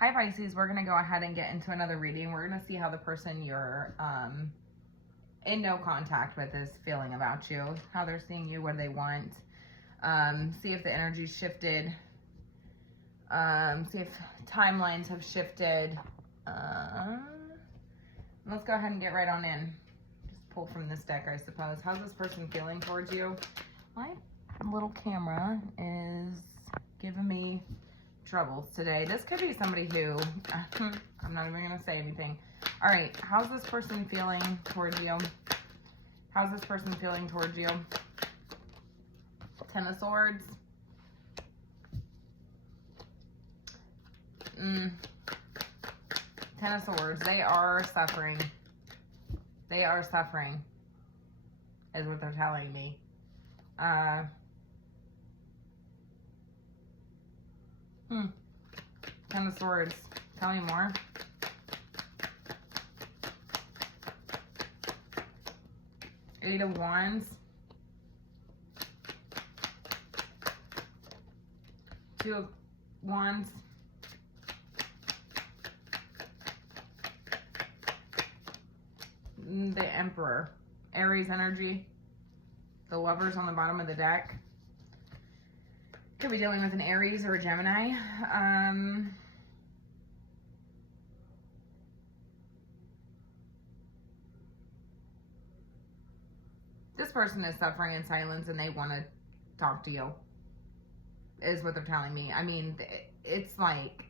Hi Pisces, we're going to go ahead and get into another reading. We're going to see how the person you're in no contact with is feeling about you, how they're seeing you, what do they want. See if the energy's shifted. See if timelines have shifted. Let's go ahead and get right on in. Just pull from this deck, I suppose. How's this person feeling towards you? My little camera is giving me troubles today. This could be somebody who, I'm not even going to say anything. All right, how's this person feeling towards you? How's this person feeling towards you? Ten of Swords. Ten of Swords. They are suffering. They are suffering, is what they're telling me. Ten of Swords. Tell me more. Eight of Wands. Two of Wands. The Emperor. Aries energy. The Lovers on the bottom of the deck. Could be dealing with an Aries or a Gemini. This person is suffering in silence and they want to talk to you, is what they're telling me. I mean, it's like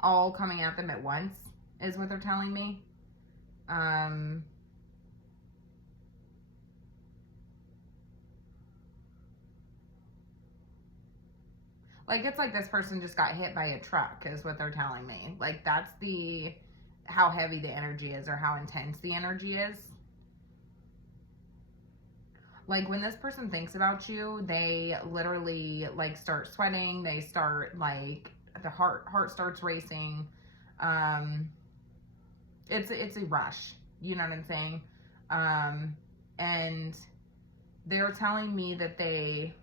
all coming at them at once, is what they're telling me. Like, it's like this person just got hit by a truck, is what they're telling me. Like, that's how heavy the energy is, or how intense the energy is. Like, when this person thinks about you, they literally, like, start sweating. They start, like, the heart starts racing. It's a rush. You know what I'm saying? And they're telling me that they...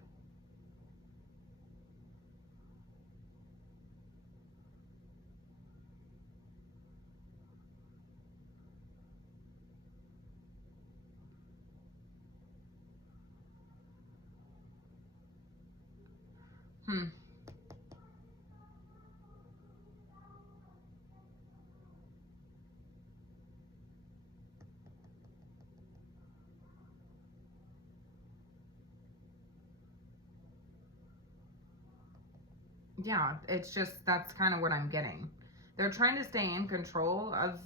Yeah, it's just, that's kind of what I'm getting. They're trying to stay in control of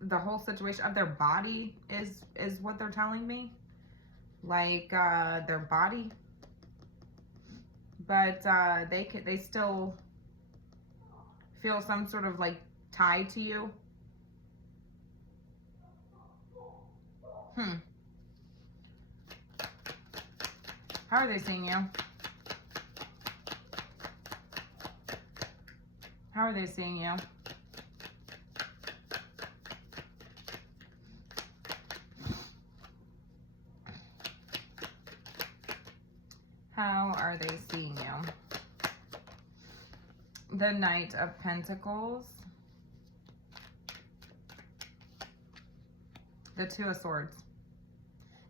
the whole situation, of their body, is what they're telling me. Like, their body. But they still feel some sort of, like, tie to you. How are they seeing you? How are they seeing you? How are they seeing you? The Knight of Pentacles. The Two of Swords.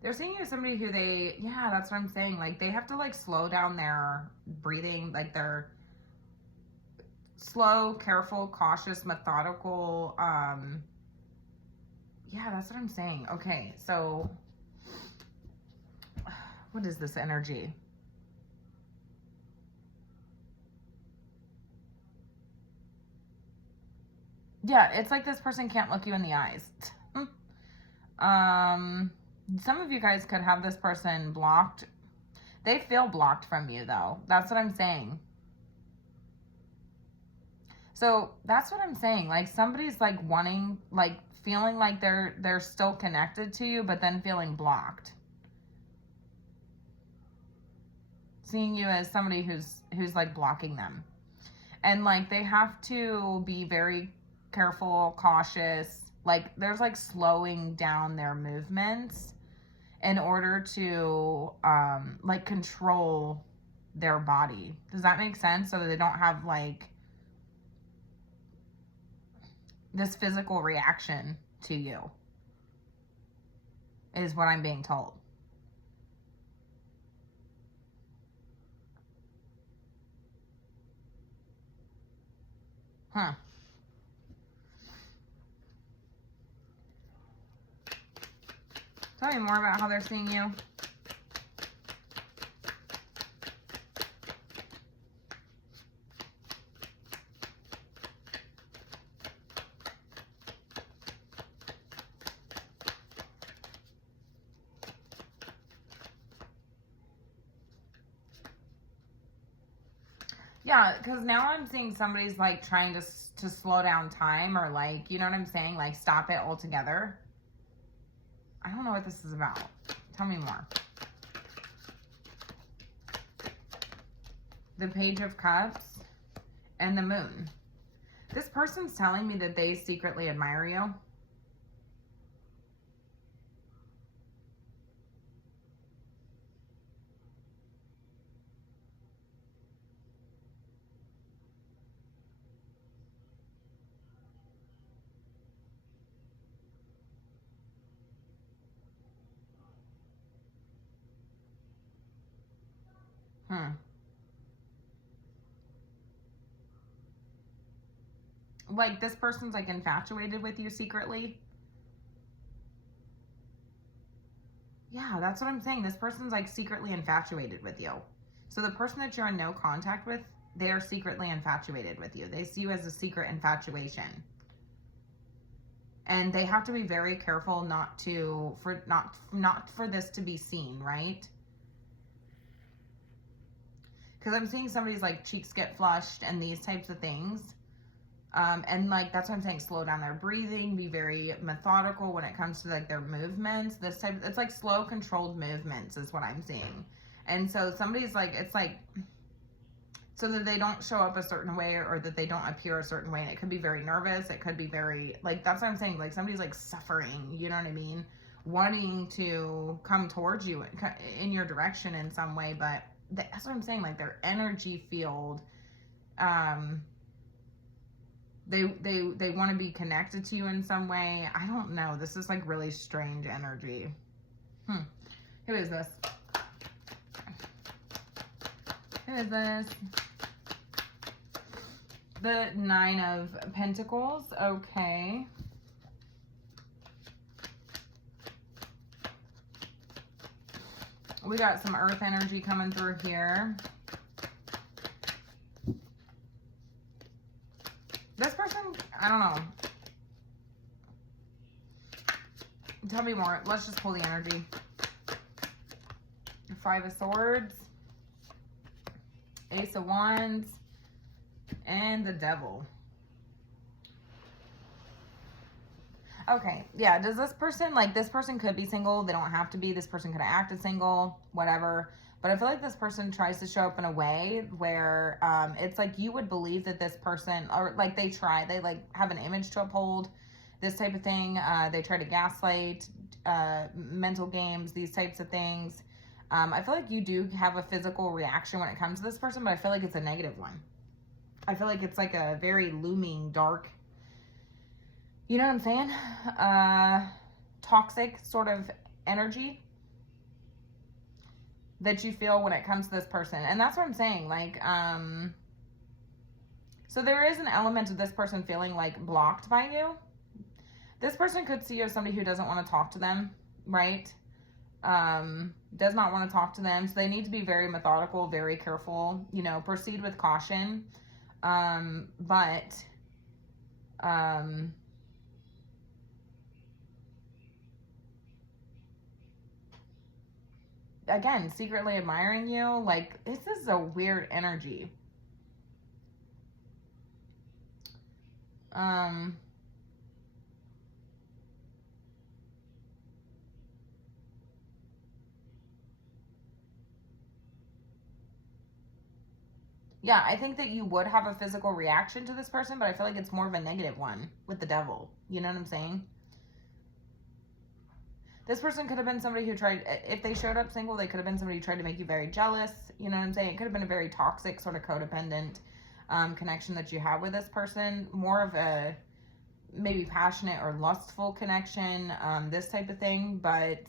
They're seeing you as somebody who yeah, that's what I'm saying. Like, they have to, like, slow down their breathing. Like, they're slow, careful, cautious, methodical. Yeah, that's what I'm saying. Okay, so what is this energy? Yeah, it's like this person can't look you in the eyes. Some of you guys could have this person blocked. They feel blocked from you, though. That's what I'm saying. So that's what I'm saying. Like, somebody's, like, wanting, like, feeling like they're still connected to you, but then feeling blocked. Seeing you as somebody who's like blocking them. And, like, they have to be very careful, cautious. Like, there's, like, slowing down their movements in order to, like, control their body. Does that make sense? So that they don't have, like, this physical reaction to you, is what I'm being told. Huh. Tell me more about how they're seeing you. Yeah, because now I'm seeing somebody's like trying to slow down time, or like, you know what I'm saying? Like stop it altogether. I don't know what this is about. Tell me more. The Page of Cups and the Moon. This person's telling me that they secretly admire you. Like this person's like infatuated with you secretly. Yeah, that's what I'm saying. This person's like secretly infatuated with you. So the person that you're in no contact with, they are secretly infatuated with you. They see you as a secret infatuation. And they have to be very careful not for this to be seen, right? Because I'm seeing somebody's like cheeks get flushed and these types of things. And like, that's what I'm saying, slow down their breathing, be very methodical when it comes to like their movements, it's like slow controlled movements is what I'm seeing. And so somebody's like, it's like, so that they don't show up a certain way, or that they don't appear a certain way. And it could be very nervous. It could be very, like, that's what I'm saying. Like somebody's like suffering, you know what I mean? Wanting to come towards you in your direction in some way. But that's what I'm saying. Like their energy field, they want to be connected to you in some way. I don't know. This is like really strange energy. Who is this? Who is this? The Nine of Pentacles. Okay. We got some earth energy coming through here. This person, I don't know. Tell me more. Let's just pull the energy. Five of Swords. Ace of Wands. And the Devil. Okay, yeah, does this person, like, this person could be single. They don't have to be. This person could have acted single, whatever. But I feel like this person tries to show up in a way where it's like you would believe that this person, or like they like have an image to uphold, this type of thing. They try to gaslight, mental games, these types of things. I feel like you do have a physical reaction when it comes to this person, but I feel like it's a negative one. I feel like it's like a very looming, dark, you know what I'm saying? Toxic sort of energy that you feel when it comes to this person. And that's what I'm saying. Like, so there is an element of this person feeling like blocked by you. This person could see you as somebody who doesn't want to talk to them, right? Does not want to talk to them. So they need to be very methodical, very careful, you know, proceed with caution. Again, secretly admiring you, like, this is a weird energy. Yeah, I think that you would have a physical reaction to this person, but I feel like it's more of a negative one with the Devil. You know what I'm saying? This person could have been somebody who tried, if they showed up single, they could have been somebody who tried to make you very jealous. You know what I'm saying? It could have been a very toxic, sort of codependent connection that you have with this person. More of a, maybe passionate or lustful connection, this type of thing. But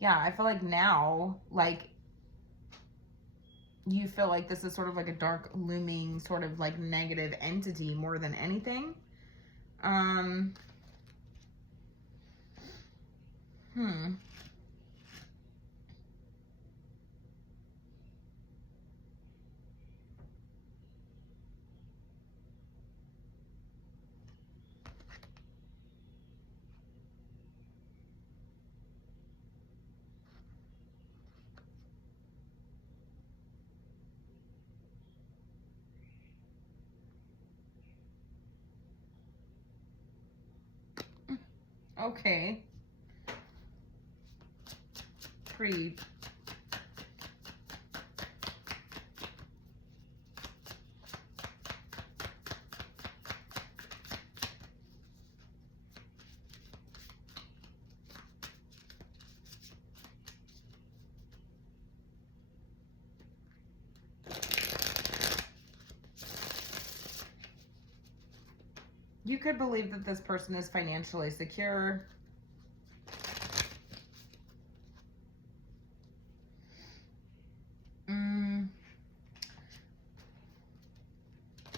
yeah, I feel like now, like, you feel like this is sort of like a dark looming sort of like negative entity more than anything. Okay. Pretty. You could believe that this person is financially secure.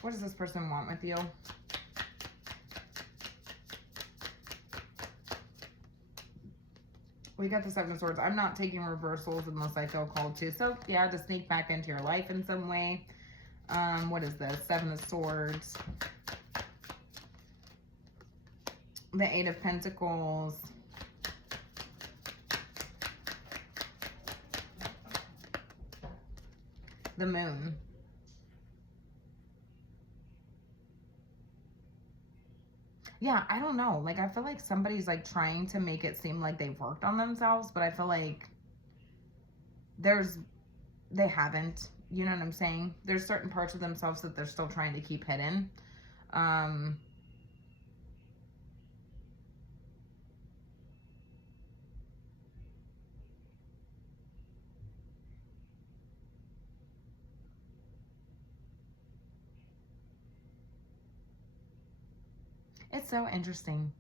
What does this person want with you? We got the Seven of Swords. I'm not taking reversals unless I feel called to. So, yeah, to sneak back into your life in some way. What is this? Seven of Swords. The Eight of Pentacles. The Moon. Yeah, I don't know. Like, I feel like somebody's, like, trying to make it seem like they've worked on themselves, but I feel like they haven't. You know what I'm saying? There's certain parts of themselves that they're still trying to keep hidden. It's so interesting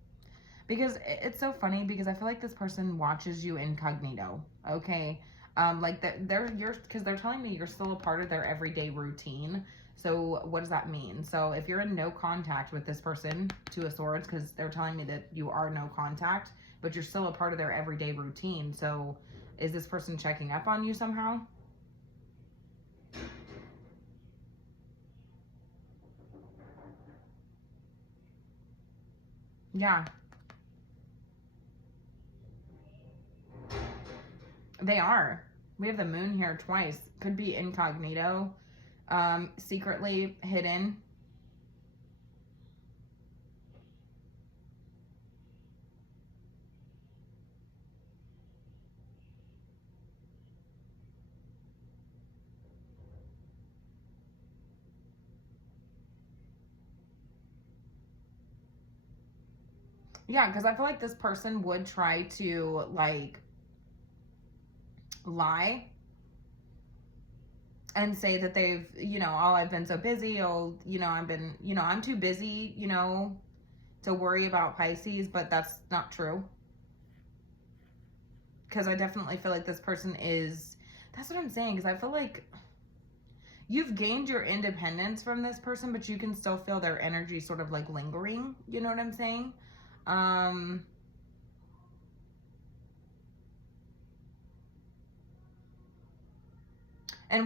because it's so funny because I feel like this person watches you incognito. Okay. Like because they're telling me you're still a part of their everyday routine. So what does that mean? So if you're in no contact with this person, Two of Swords, because they're telling me that you are no contact, but you're still a part of their everyday routine. So is this person checking up on you somehow? Yeah. They are. We have the Moon here twice. Could be incognito, secretly hidden. Yeah, because I feel like this person would try to, like, lie and say that they've, oh, I've been so busy. Oh, I've been, I'm too busy, to worry about Pisces, but that's not true. Because I definitely feel like this person is, that's what I'm saying, because I feel like you've gained your independence from this person, but you can still feel their energy sort of like lingering. You know what I'm saying? And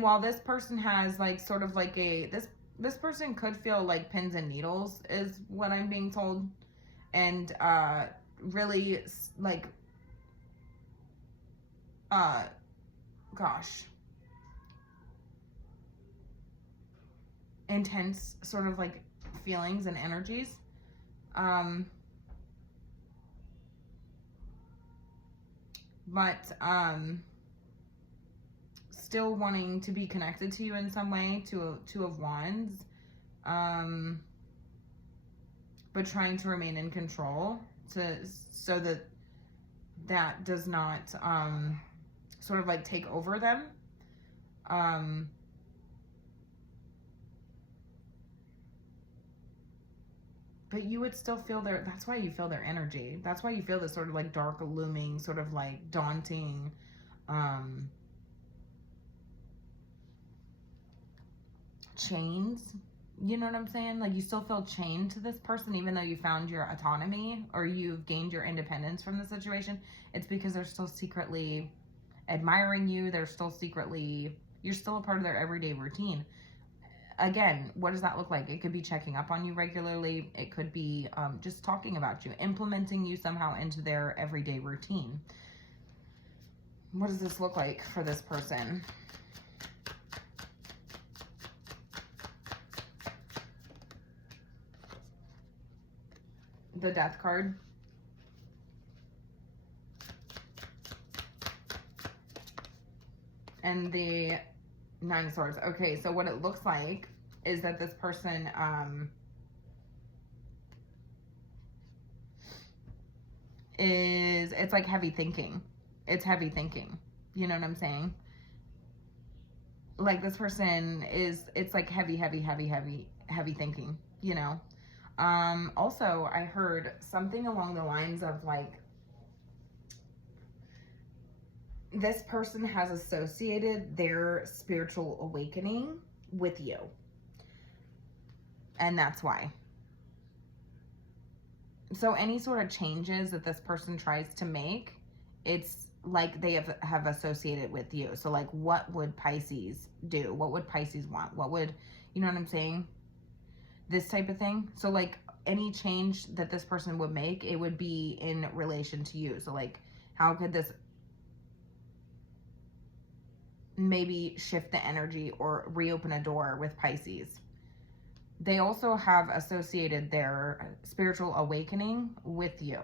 while this person has like sort of like this person could feel like pins and needles is what I'm being told. And really like gosh, intense sort of like feelings and energies. But still wanting to be connected to you in some way, Two of Wands, but trying to remain in control so that does not sort of like take over them. but you would still feel their, that's why you feel their energy. That's why you feel this sort of like dark, looming, sort of like daunting, chains. You know what I'm saying? Like, you still feel chained to this person, even though you found your autonomy or you've gained your independence from the situation. It's because they're still secretly admiring you. They're still secretly, you're still a part of their everyday routine. Again, what does that look like? It could be checking up on you regularly. It could be just talking about you, implementing you somehow into their everyday routine. What does this look like for this person? The Death card. And the Nine of Swords. Okay, so what it looks like is that this person it's like heavy thinking. It's heavy thinking. You know what I'm saying? Like, this person is, it's like heavy thinking, you know? Also, I heard something along the lines of like, this person has associated their spiritual awakening with you. And that's why. So any sort of changes that this person tries to make, it's like they have associated with you. So like, what would Pisces do? What would Pisces want? What would, you know what I'm saying? This type of thing. So like, any change that this person would make, it would be in relation to you. So like, how could this maybe shift the energy or reopen a door with Pisces? They also have associated their spiritual awakening with you.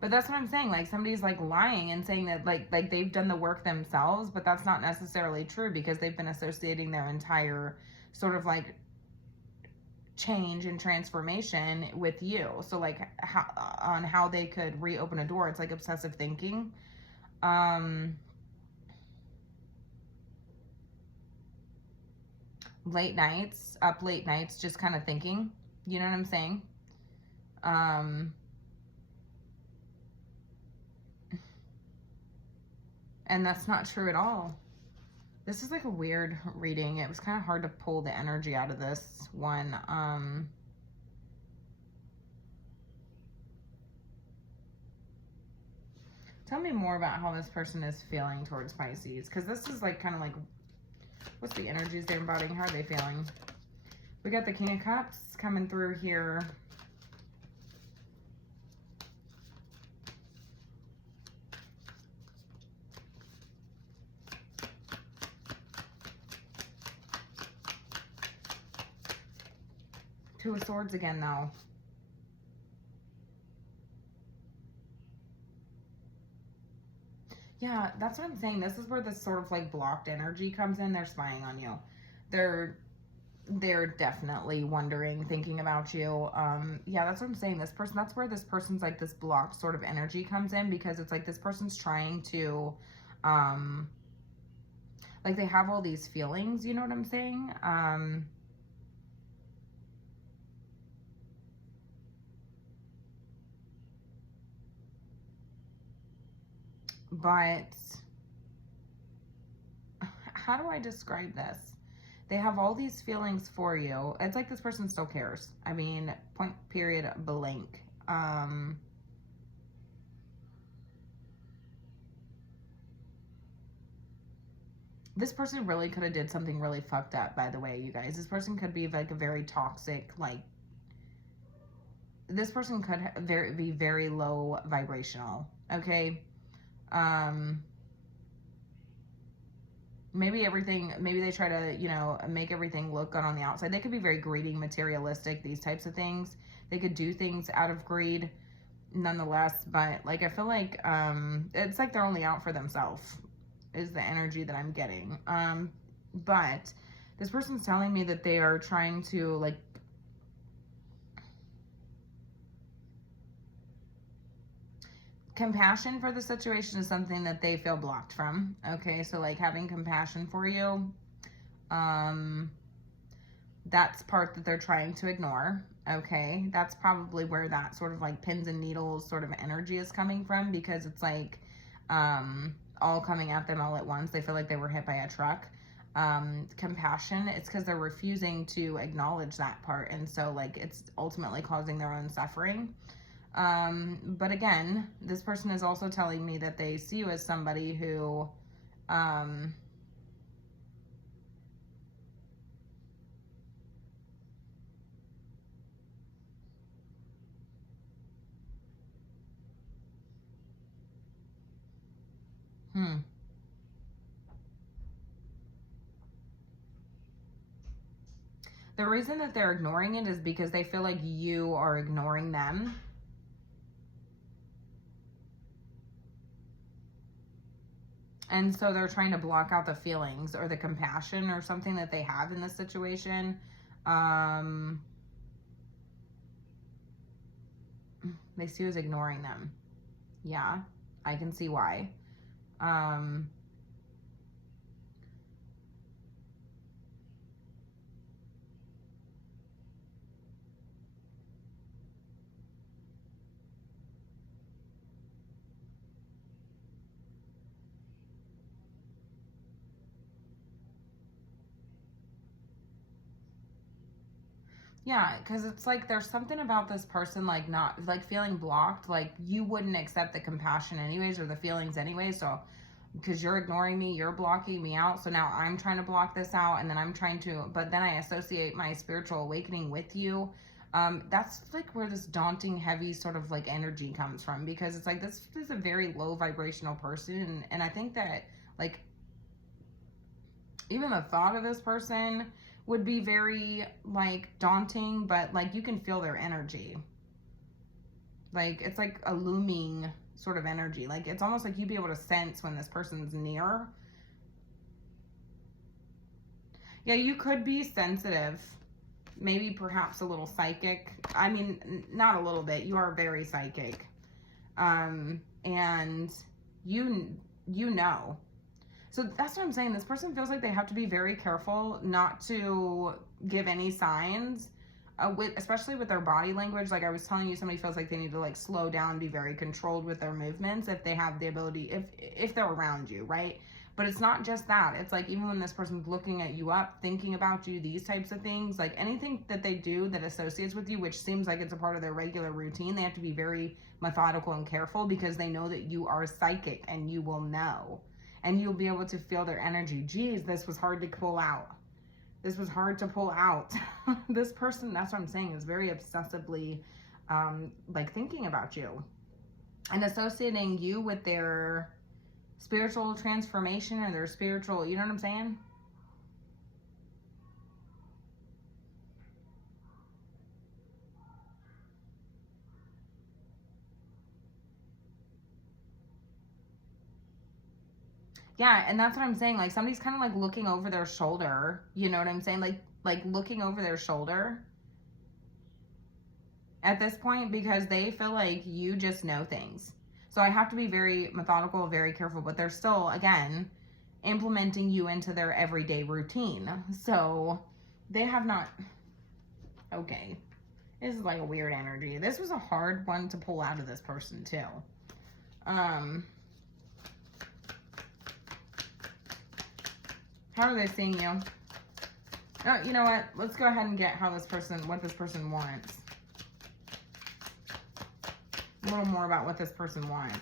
But that's what I'm saying. Like, somebody's like lying and saying that like they've done the work themselves, but that's not necessarily true, because they've been associating their entire sort of like change and transformation with you. So like, how they could reopen a door, it's like obsessive thinking. Late nights, up late nights, just kind of thinking, you know what I'm saying? And that's not true at all. This is like a weird reading. It was kind of hard to pull the energy out of this one. Tell me more about how this person is feeling towards Pisces, because this is like kind of like, what's the energies they're embodying? How are they feeling? We got the King of Cups coming through here. Two of Swords again, though. Yeah, that's what I'm saying. This is where this sort of like blocked energy comes in. They're spying on you. They're definitely wondering, thinking about you. Yeah, that's what I'm saying. This person, that's where this person's like this blocked sort of energy comes in, because it's like this person's trying to, like, they have all these feelings, you know what I'm saying? But how do I describe this? They have all these feelings for you. It's like this person still cares. I mean, point, period, blank. This person really could have did something really fucked up, by the way, you guys. This person could be like a very toxic, like, this person could be very low vibrational, okay? Maybe they try to, you know, make everything look good on the outside. They could be very greedy, materialistic, these types of things. They could do things out of greed nonetheless, but like, I feel like, it's like they're only out for themselves is the energy that I'm getting. But this person's telling me that they are trying to like, compassion for the situation is something that they feel blocked from. Okay, so like having compassion for you, that's part that they're trying to ignore. Okay, that's probably where that sort of like pins and needles sort of energy is coming from, because it's like all coming at them all at once. They feel like they were hit by a truck. Compassion, it's because they're refusing to acknowledge that part, and so like it's ultimately causing their own suffering. But again, this person is also telling me that they see you as somebody who the reason that they're ignoring it is because they feel like you are ignoring them. And so they're trying to block out the feelings or the compassion or something that they have in this situation. They see you as ignoring them. Yeah, I can see why. Yeah, because it's like there's something about this person like not like feeling blocked, like you wouldn't accept the compassion anyways or the feelings anyways. So because you're ignoring me, you're blocking me out. So now I'm trying to block this out, and then I'm trying to, but then I associate my spiritual awakening with you. That's like where this daunting, heavy sort of like energy comes from, because it's like this is a very low vibrational person, and I think that like even the thought of this person would be very like daunting, but like you can feel their energy. Like it's like a looming sort of energy. Like it's almost like you'd be able to sense when this person's near. Yeah, you could be sensitive, maybe perhaps a little psychic. I mean, not a little bit, you are very psychic. And you know. So that's what I'm saying. This person feels like they have to be very careful not to give any signs, especially with their body language. Like I was telling you, somebody feels like they need to like slow down, be very controlled with their movements if they have the ability, if they're around you, right? But it's not just that. It's like even when this person's looking at you up, thinking about you, these types of things, like anything that they do that associates with you, which seems like it's a part of their regular routine, they have to be very methodical and careful, because they know that you are psychic and you will know. And you'll be able to feel their energy. Geez, this was hard to pull out. This was hard to pull out. This person, that's what I'm saying, is very obsessively like thinking about you and associating you with their spiritual transformation or their spiritual, you know what I'm saying? Yeah, and that's what I'm saying. Like somebody's kind of like looking over their shoulder. You know what I'm saying? Like looking over their shoulder at this point, because they feel like you just know things. So I have to be very methodical, very careful, but they're still, again, implementing you into their everyday routine. So they have not, okay, this is like a weird energy. This was a hard one to pull out of this person too. How are they seeing you? Oh, you know what? Let's go ahead and get how this person, what this person wants. A little more about what this person wants.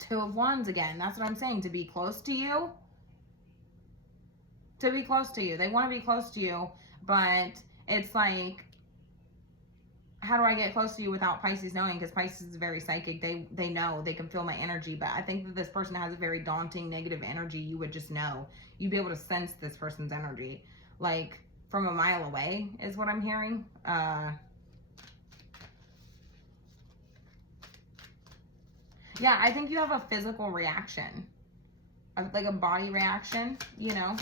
Two of Wands again. That's what I'm saying. To be close to you. To be close to you. They want to be close to you, but it's like, how do I get close to you without Pisces knowing? Because Pisces is very psychic. They know. They can feel my energy. But I think that this person has a very daunting, negative energy. You would just know. You'd be able to sense this person's energy. Like, from a mile away is what I'm hearing. Yeah, I think you have a physical reaction. Like a body reaction, you know.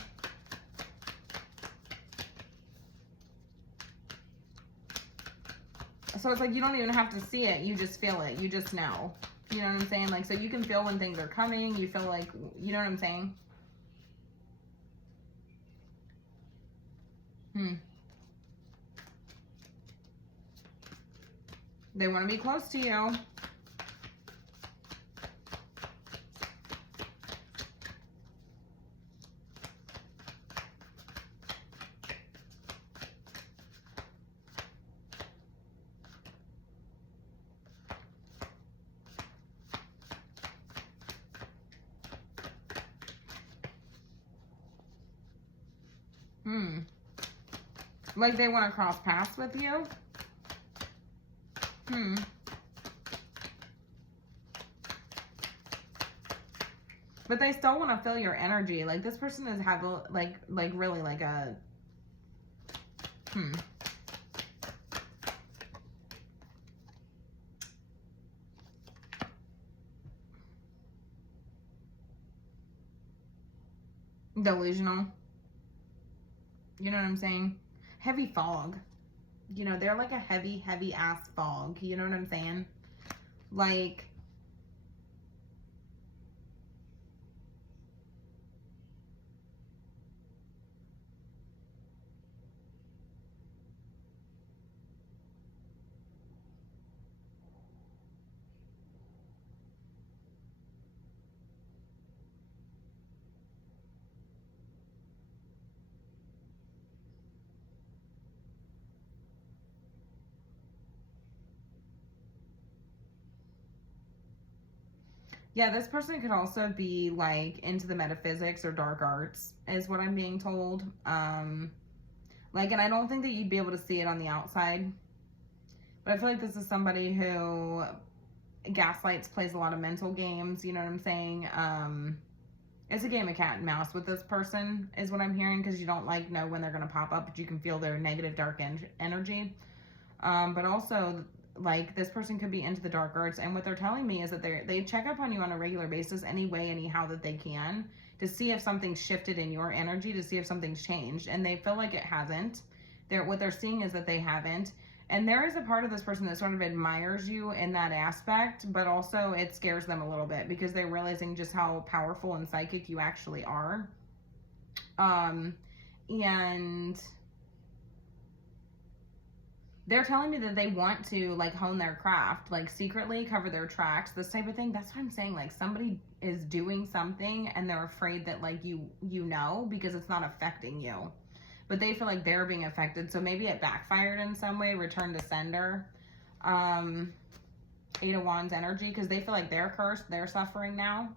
So it's like you don't even have to see it. You just feel it. You just know. You know what I'm saying? Like, so you can feel when things are coming. You feel like, you know what I'm saying? They want to be close to you. Like they want to cross paths with you. But they still want to feel your energy. Like this person is like really like a delusional. You know what I'm saying? Heavy fog. You know, they're like a heavy ass fog. You know what I'm saying? Like, yeah, this person could also be like into the metaphysics or dark arts is what I'm being told. Like, and I don't think that you'd be able to see it on the outside, but I feel like this is somebody who gaslights, plays a lot of mental games. You know what I'm saying? It's a game of cat and mouse with this person is what I'm hearing, because you don't like know when they're going to pop up, but you can feel their negative dark energy. But also, like, this person could be into the dark arts, and what they're telling me is that they check up on you on a regular basis any way, anyhow that they can, to see if something's shifted in your energy, to see if something's changed, and they feel like it hasn't. What they're seeing is that they haven't, and there is a part of this person that sort of admires you in that aspect, but also it scares them a little bit because they're realizing just how powerful and psychic you actually are. And they're telling me that they want to like hone their craft, like secretly cover their tracks, this type of thing. That's what I'm saying. Like somebody is doing something and they're afraid that like you know, because it's not affecting you, but they feel like they're being affected. So maybe it backfired in some way, return to sender. Eight of Wands energy, because they feel like they're cursed, they're suffering now.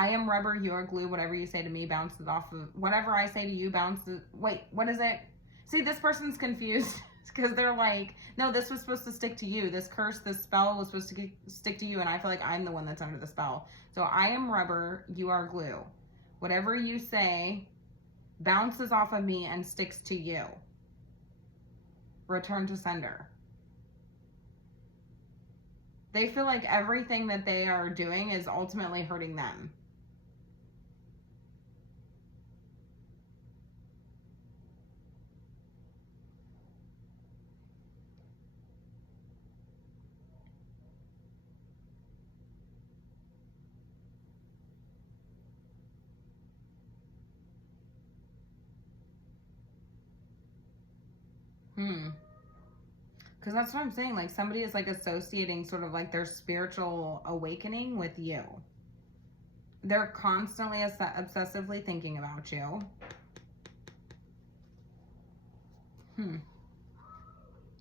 I am rubber, you are glue. Whatever you say to me bounces off of, whatever I say to you bounces. Wait, what is it? See, this person's confused because they're like, no, this was supposed to stick to you. This curse, this spell was supposed to stick to you, and I feel like I'm the one that's under the spell. So I am rubber, you are glue. Whatever you say bounces off of me and sticks to you. Return to sender. They feel like everything that they are doing is ultimately hurting them. Because that's what I'm saying. Like somebody is like associating sort of like their spiritual awakening with you. They're constantly obsessively thinking about you.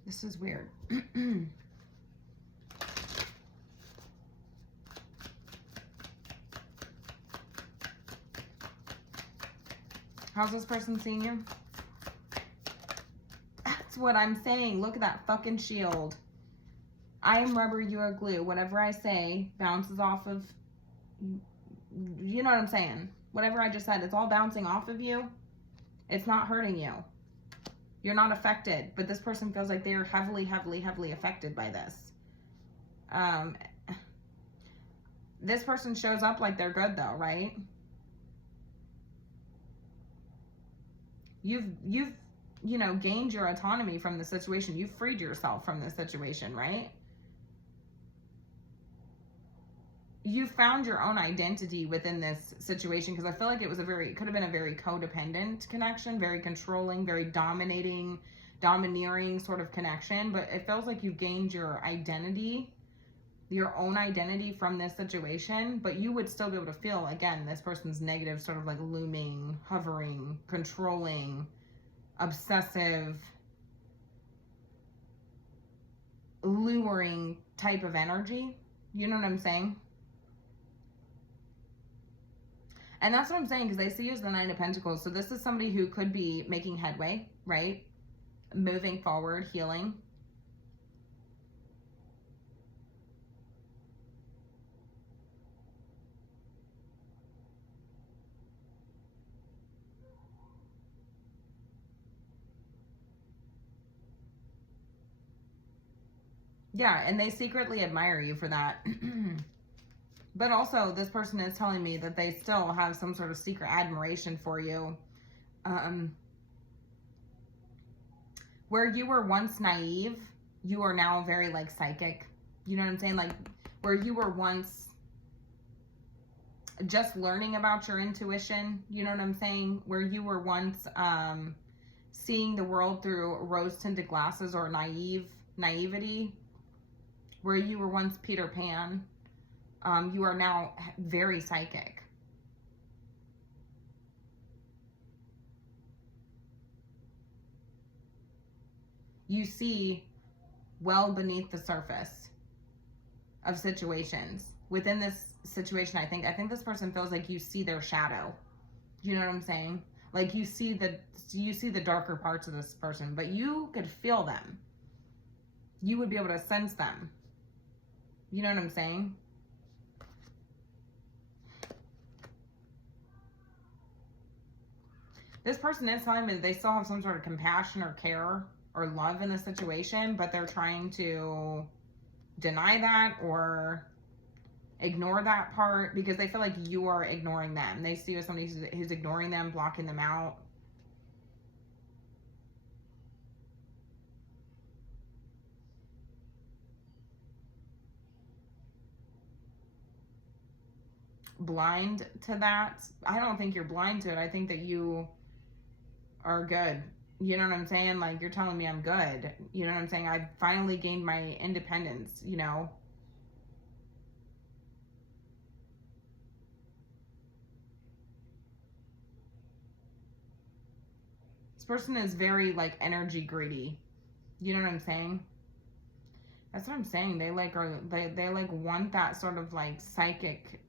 This is weird. How's this person seeing you? That's what I'm saying. Look at that fucking shield. I am rubber, you are glue. Whatever I say bounces off of, you know what I'm saying? Whatever I just said, it's all bouncing off of you. It's not hurting you. You're not affected, but this person feels like they're heavily affected by this. This person shows up like they're good though, right? You've, you know, gained your autonomy from the situation. You've freed yourself from the situation, right? You found your own identity within this situation, because I feel like it could have been a very codependent connection, very controlling, very dominating, domineering sort of connection. But it feels like you've gained your identity, your own identity from this situation, but you would still be able to feel, again, this person's negative, sort of like looming, hovering, controlling, obsessive, luring type of energy. You know what I'm saying? And that's what I'm saying, because I see you as the Nine of Pentacles. So this is somebody who could be making headway, right? Moving forward, healing. Yeah, and they secretly admire you for that. But also, this person is telling me that they still have some sort of secret admiration for you. Where you were once naive, you are now very, like, psychic. You know what I'm saying? Like, where you were once just learning about your intuition, you know what I'm saying? Where you were once seeing the world through rose-tinted glasses or naivety. Where you were once Peter Pan, you are now very psychic. You see well beneath the surface of situations. Within this situation, I think this person feels like you see their shadow. You know what I'm saying? Like you see the darker parts of this person, but you could feel them. You would be able to sense them. You know what I'm saying? This person is telling me that they still have some sort of compassion or care or love in the situation, but they're trying to deny that or ignore that part because they feel like you are ignoring them. They see you as somebody who's ignoring them, blocking them out. Blind to that. I don't think you're blind to it. I think that you are good. You know what I'm saying? Like, you're telling me I'm good. You know what I'm saying? I've finally gained my independence, you know? This person is very, like, energy greedy. You know what I'm saying? That's what I'm saying. They like they like want that sort of like psychic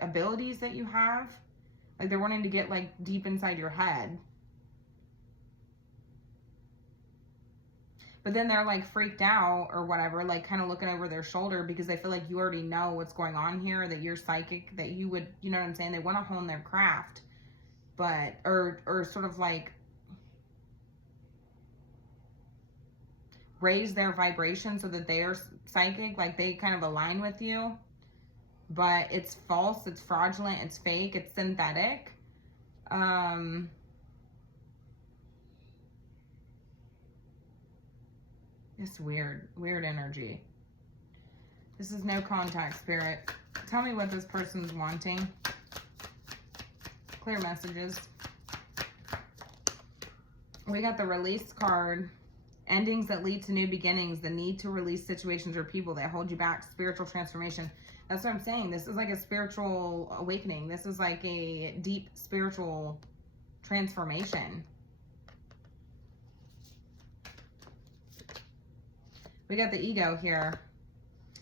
abilities that you have. Like they're wanting to get like deep inside your head. But then they're like freaked out or whatever, like kind of looking over their shoulder because they feel like you already know what's going on here, that you're psychic, that you would, you know what I'm saying? They want to hone their craft, but, or sort of like raise their vibration so that they are psychic, like they kind of align with you. But it's false, it's fraudulent, it's fake, it's synthetic. It's weird energy. This is no contact, Spirit. Tell me what this person's wanting. Clear messages. We got the release card. Endings that lead to new beginnings. The need to release situations or people that hold you back. Spiritual transformation. That's what I'm saying. This is like a spiritual awakening. This is like a deep spiritual transformation. We got the ego here.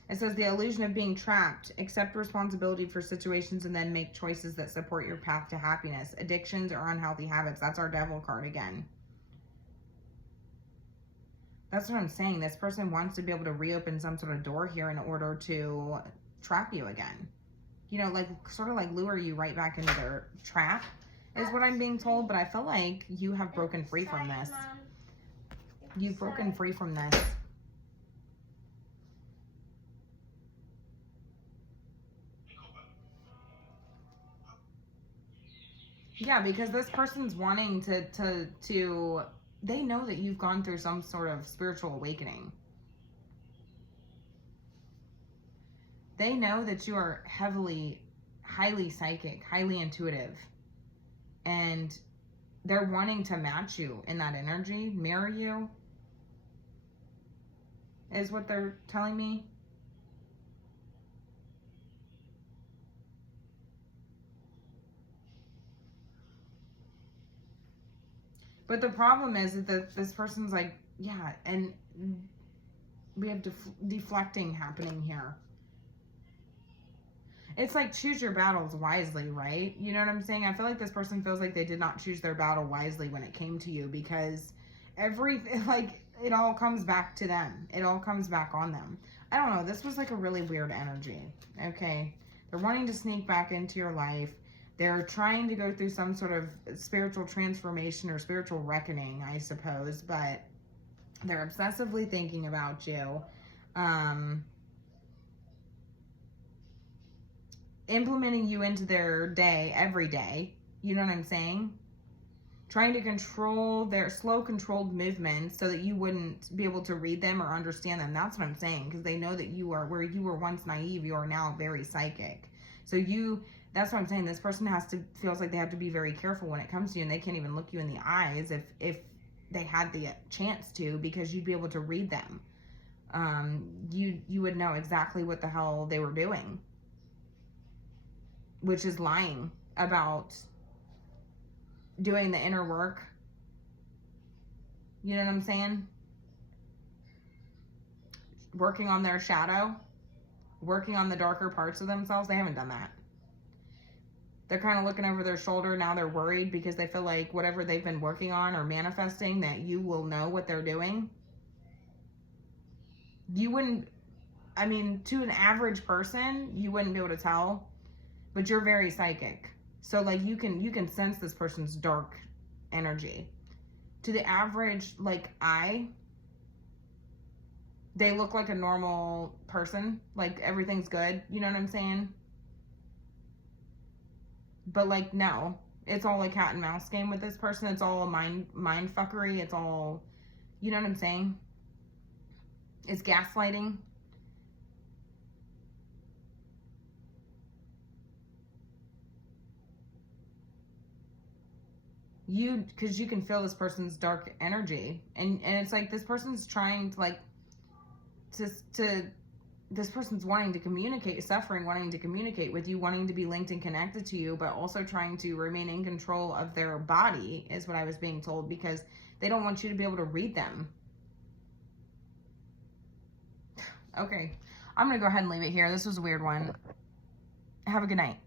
It says the illusion of being trapped. Accept responsibility for situations and then make choices that support your path to happiness. Addictions or unhealthy habits. That's our devil card again. That's what I'm saying. This person wants to be able to reopen some sort of door here in order to trap you again. You know, like sort of like lure you right back into their trap is what I'm being told. But I feel like you have broken free from this. You've broken free from this. Yeah, because this person's wanting to they know that you've gone through some sort of spiritual awakening. They know that you are highly psychic, highly intuitive. And they're wanting to match you in that energy, mirror you, is what they're telling me. But the problem is that this person's like, yeah, and we have deflecting happening here. It's like choose your battles wisely, right? You know what I'm saying? I feel like this person feels like they did not choose their battle wisely when it came to you, because everything, like, it all comes back to them. It all comes back on them. I don't know. This was like a really weird energy. Okay. They're wanting to sneak back into your life. They're trying to go through some sort of spiritual transformation or spiritual reckoning, I suppose, but they're obsessively thinking about you. Implementing you into their day every day. You know what I'm saying? Trying to control their slow, controlled movements so that you wouldn't be able to read them or understand them. That's what I'm saying, because they know that you are, where you were once naive, you are now very psychic. So that's what I'm saying. This person feels like they have to be very careful when it comes to you, and they can't even look you in the eyes if they had the chance to, because you'd be able to read them. You would know exactly what the hell they were doing, which is lying about doing the inner work. You know what I'm saying? Working on their shadow, working on the darker parts of themselves. They haven't done that. They're kind of looking over their shoulder. Now they're worried because they feel like whatever they've been working on or manifesting, that you will know what they're doing. You wouldn't, I mean, to an average person, you wouldn't be able to tell, but you're very psychic. So like you can sense this person's dark energy. To the average, like they look like a normal person. Like everything's good. You know what I'm saying? But like, no, it's all a cat and mouse game with this person. It's all a mind fuckery. It's all, you know what I'm saying? It's gaslighting. Because you can feel this person's dark energy, and it's like this person's trying to like this person's wanting to communicate, wanting to communicate with you, wanting to be linked and connected to you, but also trying to remain in control of their body, is what I was being told, because they don't want you to be able to read them. Okay, I'm gonna go ahead and leave it here. This was a weird one. Have a good night.